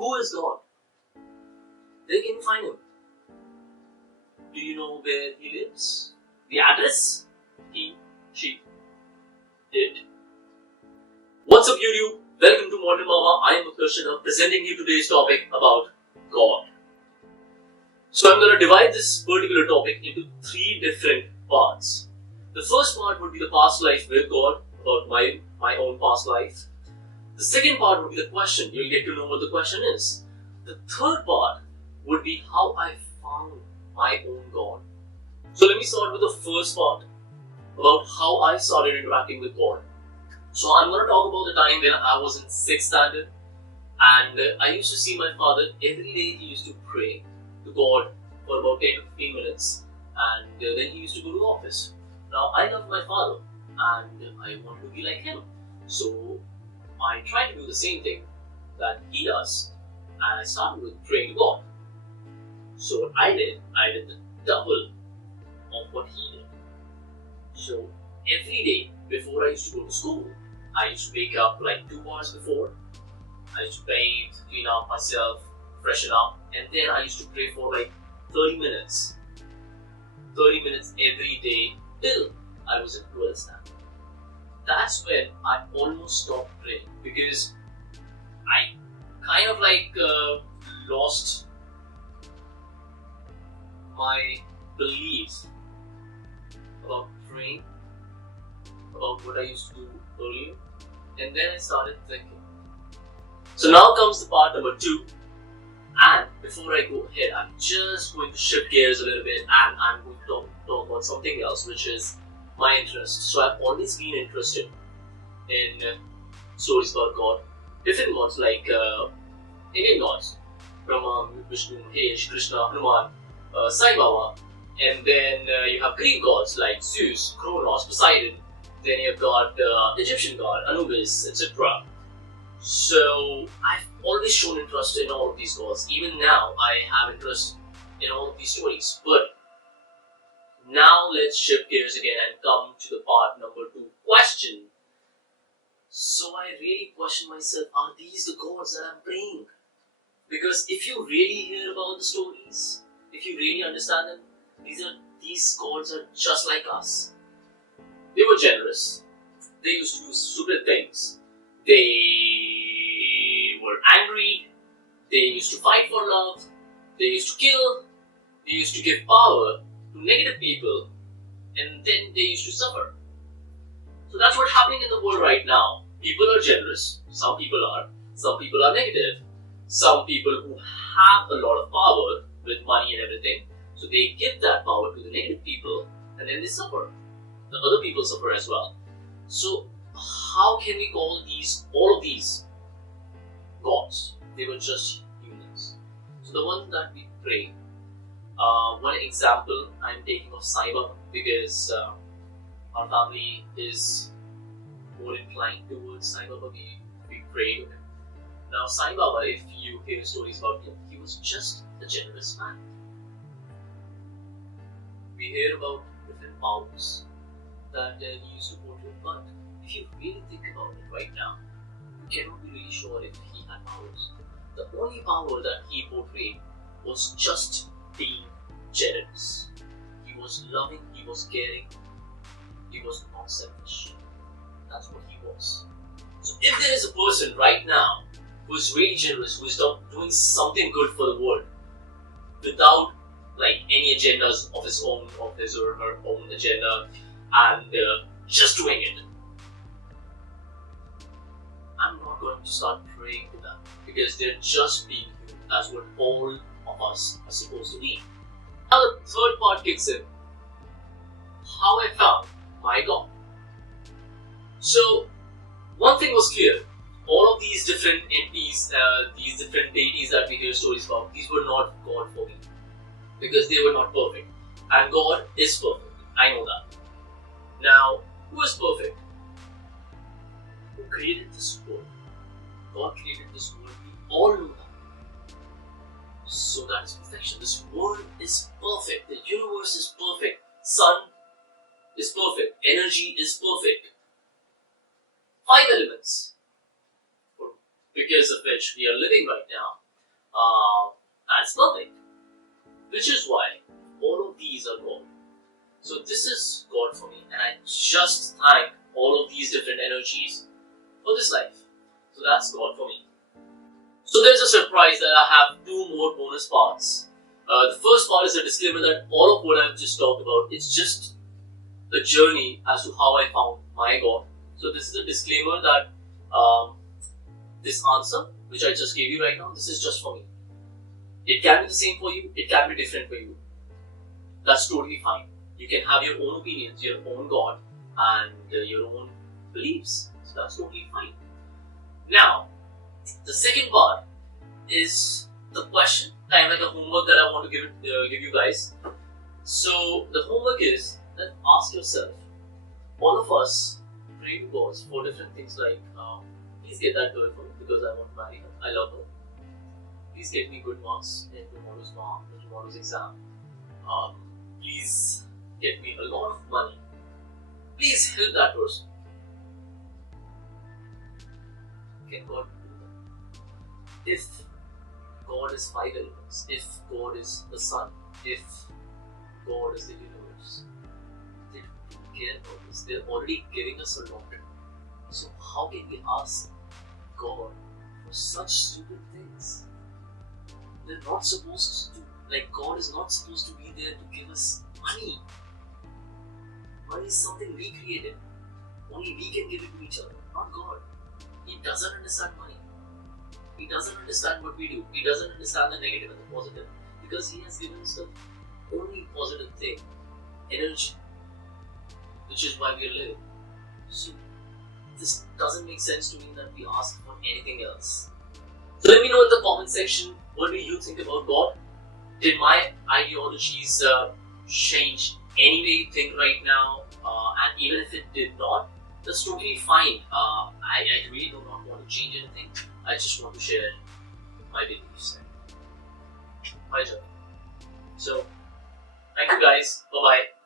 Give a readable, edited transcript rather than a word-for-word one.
Who is God? Where can you find him? Do you know where he lives? The address? He, she, it. What's up, YouTube? Welcome to Modern Mama. I am Krishna, presenting you today's topic about God. So I'm going to divide this particular topic into three different parts. The first part would be the past life with God, about my own past life. The second part would be the question. You'll get to know what the question is. The third part would be how I found my own God. So let me start with the first part, about how I started interacting with God. So I'm going to talk about the time when I was in 6th standard, and I used to see my father every day. He used to pray to God for about 10 to 15 minutes, and then he used to go to the office. Now I love my father and I want to be like him, so I try to do the same thing that he does, and I started with praying to God. So what I did the double of what he did. So every day before I used to go to school, I used to wake up like 2 hours before. I used to bathe, clean up myself, freshen up, and then I used to pray for like 30 minutes. 30 minutes every day till I was in 12th standard. That's when I almost stopped praying, because I kind of lost my belief about praying, about what I used to do earlier, and then I started thinking. So now comes the part number 2, and before I go ahead, I'm just going to shift gears a little bit, and I'm going to talk about something else, which is my interest. So I've always been interested in stories about God, different gods like Indian gods, Brahma, Vishnu, Mahesh, Krishna, Hanuman, Sai Baba, and then you have Greek gods like Zeus, Kronos, Poseidon. Then you've got Egyptian god Anubis, etc. So I've always shown interest in all of these gods. Even now, I have interest in all of these stories. But now let's shift gears again and come to the part number 2, question. So I really question myself, are these the gods that I'm praying? Because if you really hear about the stories, if you really understand them, these gods are just like us. They were generous. They used to do stupid things. They were angry. They used to fight for love. They used to kill. They used to give power to negative people, and then they used to suffer. So that's what's happening in the world right now. People are generous. Some people are. Some people are negative. Some people who have a lot of power with money and everything, so they give that power to the negative people, and then they suffer. The other people suffer as well. So how can we call all of these gods? They were just humans. So the ones that we pray. One example I'm taking of Sai Baba, because our family is more inclined towards Sai Baba. We pray to him. Now Sai Baba, if you hear stories about him, he was just a generous man. We hear about different powers that he used to portray, but if you really think about it right now, you cannot be really sure if he had powers. The only power that he portrayed was just being generous. He was loving, he was caring, he was not selfish. That's what he was. So if there is a person right now who is really generous, who is doing something good for the world without any agendas of his own, of his or her own agenda, and just doing it, I'm not going to start praying to them, because they're just being human. That's what all of us are supposed to be. Now the third part kicks in. How I found my God. So one thing was clear. All of these different entities, these different deities that we hear stories about, these were not God for me, because they were not perfect. And God is perfect. I know that. Now, who is perfect? Who created this world? God created this world. We all know that. So that is perfection. This world is perfect. The universe is perfect. Sun is perfect. Energy is perfect. 5 elements, because of which we are living right now, That's perfect. Which is why all of these are God. So this is God for me, and I just thank all of these different energies for this life. So that's God for me. So there's a surprise that I have two more bonus parts. The first part is a disclaimer that all of what I've just talked about is just the journey as to how I found my God. So this is a disclaimer that this answer, which I just gave you right now, this is just for me. It can be the same for you, it can be different for you. That's totally fine. You can have your own opinions, your own God, and your own beliefs. So that's totally fine. Now, the second part is the question, kind of like a homework that I want to give you guys. So the homework is that ask yourself, all of us pray to God for different things like, please get that girl for me because I want to marry her, I love her. Please get me good marks in tomorrow's exam. Please get me a lot of money. Please help that person. Can God do that? If God is five elements, if God is the sun, if God is the universe, they don't care about this. They're already giving us a lot. So how can we ask God for such stupid things? They're not supposed to, God is not supposed to be there to give us money. Money is something we created. Only we can give it to each other, not God. He doesn't understand money. He doesn't understand what we do. He doesn't understand the negative and the positive. Because He has given us the only positive thing, energy, which is why we are living. So this doesn't make sense to me that we ask for anything else. So let me know in the comment section, what do you think about God? Did my ideologies change any way you think right now? And even if it did not, that's totally fine. I really do not want to change anything. I just want to share my beliefs and my journey. So, thank you guys. Bye bye.